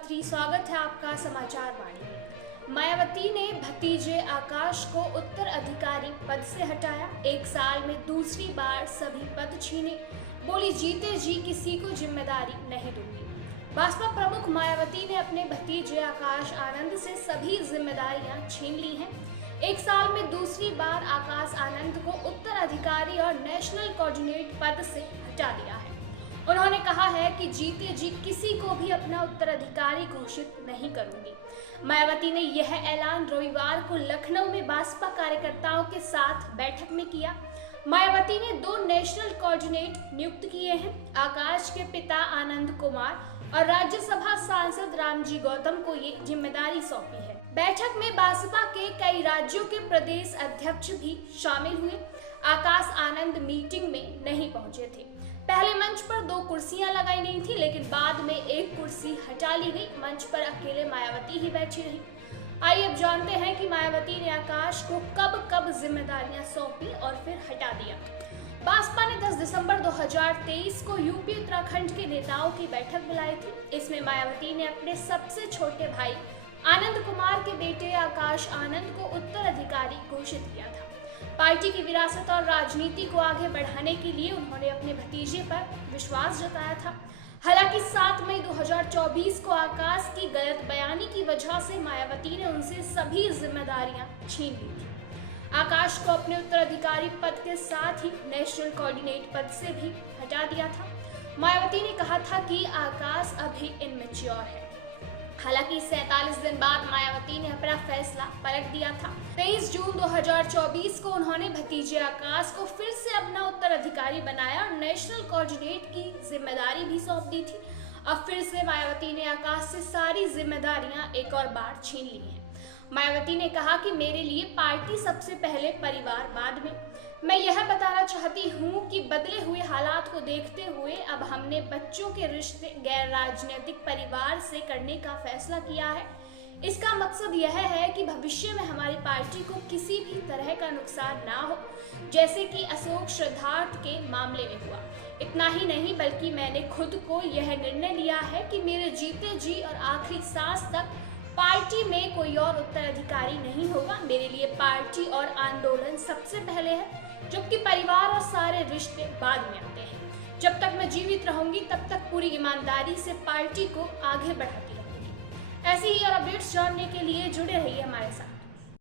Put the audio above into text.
छात्री, स्वागत है आपका समाचार वाणी में। मायावती ने भतीजे आकाश को उत्तराधिकारी पद से हटाया। एक साल में दूसरी बार सभी पद छीने। बोली, जीते जी किसी को जिम्मेदारी नहीं दूंगी। भाजपा प्रमुख मायावती ने अपने भतीजे आकाश आनंद से सभी जिम्मेदारियां छीन ली हैं। एक साल में दूसरी बार आकाश आनंद को उत्तराधिकारी और नेशनल कोऑर्डिनेट पद से हटा दिया है। उन्होंने कहा है कि जीते जी किसी को भी अपना उत्तराधिकारी घोषित नहीं करूंगी। मायावती ने यह ऐलान रविवार को लखनऊ में भाजपा कार्यकर्ताओं के साथ बैठक में किया। मायावती ने 2 नेशनल कोऑर्डिनेट नियुक्त किए हैं। आकाश के पिता आनंद कुमार और राज्यसभा सांसद रामजी गौतम को ये जिम्मेदारी सौंपी है। बैठक में भाजपा के कई राज्यों के प्रदेश अध्यक्ष भी शामिल हुए। आकाश आनंद मीटिंग में नहीं पहुंचे थे। पहले मंच पर 2 कुर्सियां लगाई गई थी, लेकिन बाद में एक कुर्सी हटा ली गई। मंच पर अकेले मायावती ही बैठी रही। आइए अब जानते हैं कि मायावती ने आकाश को कब जिम्मेदारियां सौंपी और फिर हटा दिया। भाजपा ने 10 दिसंबर 2023 को यूपी उत्तराखंड के नेताओं की बैठक बुलाई थी। इसमें मायावती ने अपने सबसे छोटे भाई आनंद कुमार के बेटे आकाश आनंद को उत्तराधिकारी घोषित किया था। पार्टी की विरासत और राजनीति को आगे बढ़ाने के लिए उन्होंने अपने भतीजे पर विश्वास जताया था। हालांकि 7 मई 2024 को आकाश की गलत बयानी की वजह से मायावती ने उनसे सभी जिम्मेदारियां छीन ली थी। आकाश को अपने उत्तराधिकारी पद के साथ ही नेशनल कोऑर्डिनेट पद से भी हटा दिया था। मायावती ने कहा था कि आकाश अभी इनमेच्योर है। हालांकि 47 दिन बाद मायावती ने अपना फैसला पलट दिया था। 23 जून 2024 को उन्होंने भतीजे आकाश को फिर से अपना उत्तराधिकारी बनाया और नेशनल कोऑर्डिनेट की जिम्मेदारी भी सौंप दी थी। अब फिर से मायावती ने आकाश से सारी जिम्मेदारियां एक और बार छीन ली हैं। मायावती ने कहा कि मेरे लिए पार्टी सबसे पहले, परिवार बाद में। मैं यह बताना चाहती हूँ कि बदले हुए हालात को देखते हुए अब हमने बच्चों के रिश्ते गैर राजनीतिक परिवार से करने का फैसला किया है। इसका मकसद यह है कि भविष्य में हमारी पार्टी को किसी भी तरह का नुकसान ना हो, जैसे कि अशोक श्रद्धार्थ के मामले में हुआ। इतना ही नहीं, बल्कि मैंने खुद को यह निर्णय लिया है कि मेरे जीते जी और आखिरी सांस तक पार्टी में कोई और उत्तराधिकारी नहीं होगा। मेरे लिए पार्टी और आंदोलन सबसे पहले है, जबकि परिवार और सारे रिश्ते बाद में आते हैं। जब तक मैं जीवित रहूंगी तब तक पूरी ईमानदारी से पार्टी को आगे बढ़ाती रहूंगी। ऐसी ही और अपडेट्स जानने के लिए जुड़े रहिए हमारे साथ।